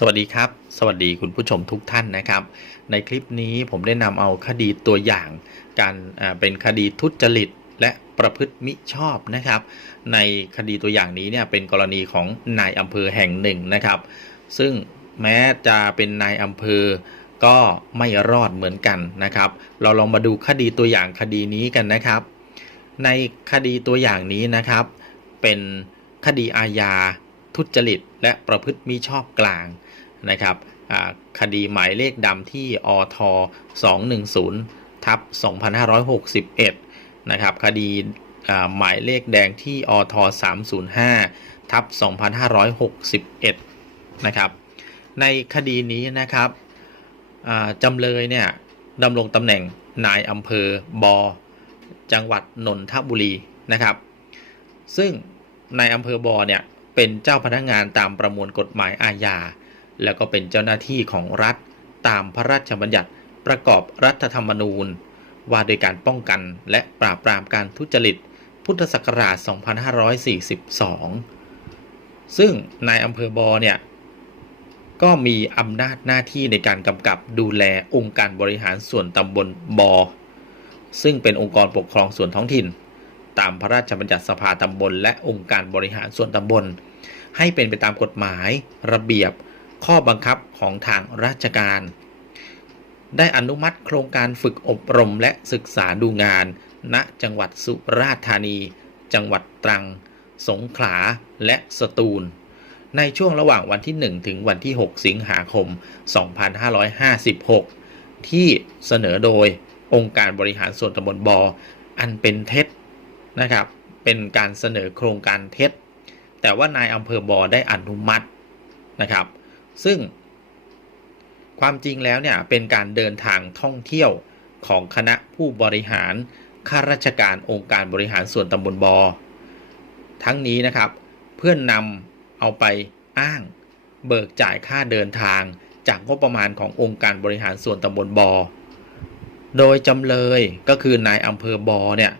สวัสดีครับ สวัสดีคุณผู้ชมทุกท่านนะครับ ในคลิปนี้ผมได้นำเอาคดีตัวอย่าง การเป็นคดีทุจริตและประพฤติมิชอบนะครับ ในคดีตัวอย่างนี้เนี่ยเป็นกรณีของนายอำเภอแห่งหนึ่งนะครับ ซึ่งแม้จะเป็นนายอำเภอก็ไม่รอดเหมือนกันนะครับ เราลองมาดูคดีตัวอย่างคดีนี้กันนะครับ ในคดีตัวอย่างนี้นะครับ เป็นคดีอาญา ทุจริต และประพฤติมิชอบกลางนะครับคดีหมายเลขดำที่อท210ทับ2561นะครับคดีหมายเลขแดงที่อท305ทับ2561นะครับในคดีนี้นะครับจำเลยเนี่ยดำรงตำแหน่งนายอำเภอบอจังหวัดนนทบุรีนะครับ ซึ่งนายอำเภอบอเนี่ย เป็นเจ้าพนักงานตามประมวลกฎหมายอาญา แล้วก็เป็นเจ้าหน้าที่ของรัฐตามพระราชบัญญัติประกอบรัฐธรรมนูญ ว่าโดยการป้องกันและปราบปรามการทุจริต พุทธศักราช 2542 ซึ่งนายอำเภอบอเนี่ยก็มีอำนาจหน้าที่ในการกำกับดูแลองค์การบริหารส่วนตำบลบอ ซึ่งเป็นองค์กรปกครองส่วนท้องถิ่น ตามพระราชบัญญัติสภาตำบล และองค์การบริหารส่วนตำบล ให้เป็นไปตามกฎหมาย ระเบียบ ข้อบังคับของทางราชการ ได้อนุมัติโครงการฝึกอบรมและศึกษาดูงาน ณจังหวัดสุราษฎร์ธานี จังหวัดตรัง สงขลา และสตูล ในช่วงระหว่างวันที่ 1 ถึงวันที่ 6 สิงหาคม 2556 ที่เสนอโดยองค์การบริหารส่วนตำบลบออันเป็นเท็จ นะครับ เป็นการเสนอโครงการเท็จ แต่ว่านายอำเภอบอได้อนุมัตินะครับ ซึ่งความจริงแล้วเนี่ยเป็นการเดินทางท่องเที่ยวของคณะผู้บริหารข้าราชการองค์การบริหารส่วนตำบลบอ ทั้งนี้นะครับ เพื่อนนำเอาไปอ้างเบิกจ่ายค่าเดินทางจากงบประมาณขององค์การบริหารส่วนตำบลบอ โดยจำเลยก็คือนายอำเภอบอเนี่ย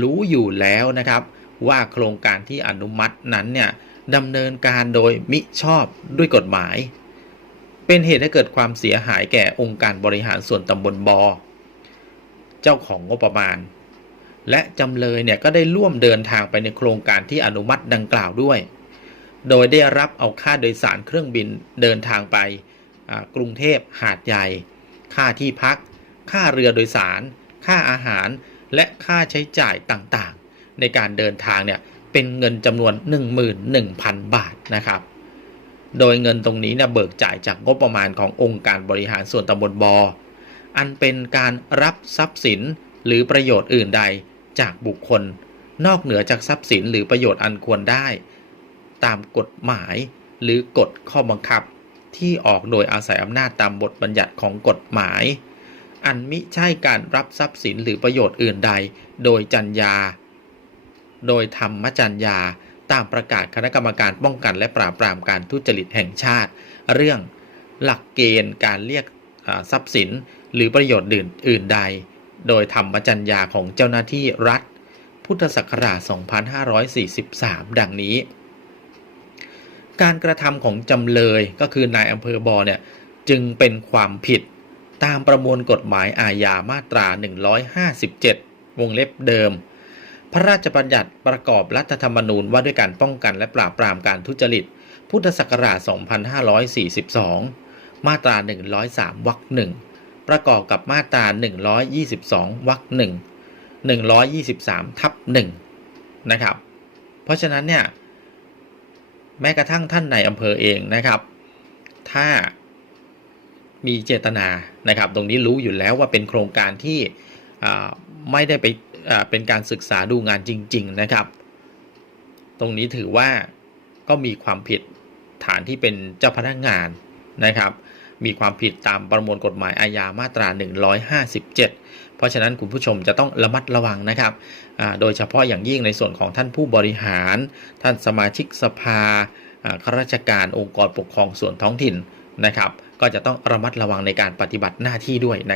รู้อยู่แล้วนะครับว่าโครงการที่อนุมัตินั้นเนี่ยดำเนินการโดยมิชอบด้วยกฎหมาย เป็นเหตุให้เกิดความเสียหายแก่องค์การบริหารส่วนตำบลบอ เจ้าของงบประมาณ และจำเลยเนี่ยก็ได้ร่วมเดินทางไปในโครงการที่อนุมัติดังกล่าวด้วย โดยได้รับเอาค่าโดยสารเครื่องบินเดินทางไปกรุงเทพหาดใหญ่ ค่าที่พัก ค่าเรือโดยสาร ค่าอาหาร และค่าใช้จ่ายต่างๆ ในการเดินทางเนี่ยเป็นเงินจำนวน 11,000 บาทนะครับ โดยเงินตรงนี้เนี่ยเบิกจ่ายจากงบประมาณขององค์การบริหารส่วนตำบลบอ อันเป็นการรับทรัพย์สินหรือประโยชน์อื่นใดจากบุคคล นอกเหนือจากทรัพย์สินหรือประโยชน์อันควรได้ ตามกฎหมายหรือกฎข้อบังคับที่ออกโดยอาศัยอำนาจตามบทบัญญัติของกฎหมาย อันมิใช่การรับทรัพย์สินหรือประโยชน์อื่นใด โดยจัญญา โดยธรรมจัญญา ตามประกาศคณะกรรมการป้องกันและปราบปรามการทุจริตแห่งชาติ เรื่องหลักเกณฑ์การเรียกทรัพย์สินหรือประโยชน์อื่นอื่นใด โดยธรรมจัญญาของเจ้าหน้าที่รัฐ พุทธศักราช 2543 ดังนี้ การกระทำของจำเลยก็คือนายอำเภอบอเนี่ยจึงเป็นความผิด ตามประมวลกฎหมายอาญามาตรา 157 วงเล็บเดิม พระราชบัญญัติประกอบรัฐธรรมนูญว่าด้วยการป้องกันและปราบปรามการทุจริต พุทธศักราช 2542 มาตรา 103 วรรคหนึ่งประกอบกับมาตรา 122 วรรคหนึ่ง123 ทับหนึ่งนะครับ เพราะฉะนั้นเนี่ย แม้กระทั่งท่านในอำเภอเองนะครับ ถ้า มีเจตนานะครับ ตรงนี้รู้อยู่แล้วว่าเป็นโครงการที่ไม่ได้ไปเป็นการศึกษาดูงานจริง ๆ นะครับ ตรงนี้ถือว่าก็มีความผิดฐานที่เป็นเจ้าพนักงานนะครับ มีความผิดตามประมวลกฎหมายอาญามาตรา 157 เพราะฉะนั้นคุณผู้ชมจะต้องระมัดระวังนะครับโดยเฉพาะอย่างยิ่งในส่วนของท่านผู้บริหาร ท่านสมาชิกสภาข้าราชการองค์กรปกครองส่วนท้องถิ่นนะครับ ก็จะต้องระมัดระวังในการปฏิบัติหน้าที่ด้วยนะครับ